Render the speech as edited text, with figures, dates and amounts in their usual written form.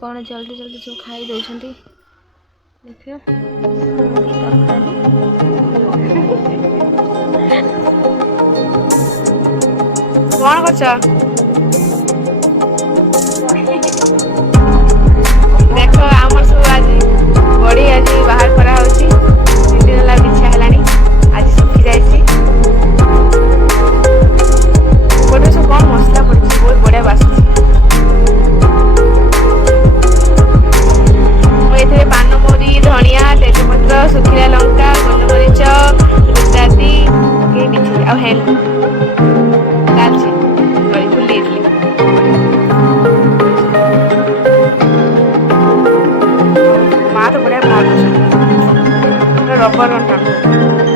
कौन जल्दी जल्दी सब खाई दौरान देखियो कौन कर देख आम सब आज बड़ी आज बाहर करा बिछा है आज सुखी जाए सब कौन मसला पड़ी बहुत बढ़िया बासुची पानमरी धनिया तेजपत्र सुखिला लंका गोलमरीच गुजराती हेल दालचीनी भूल माँ तो बढ़िया भाग रबर टाँग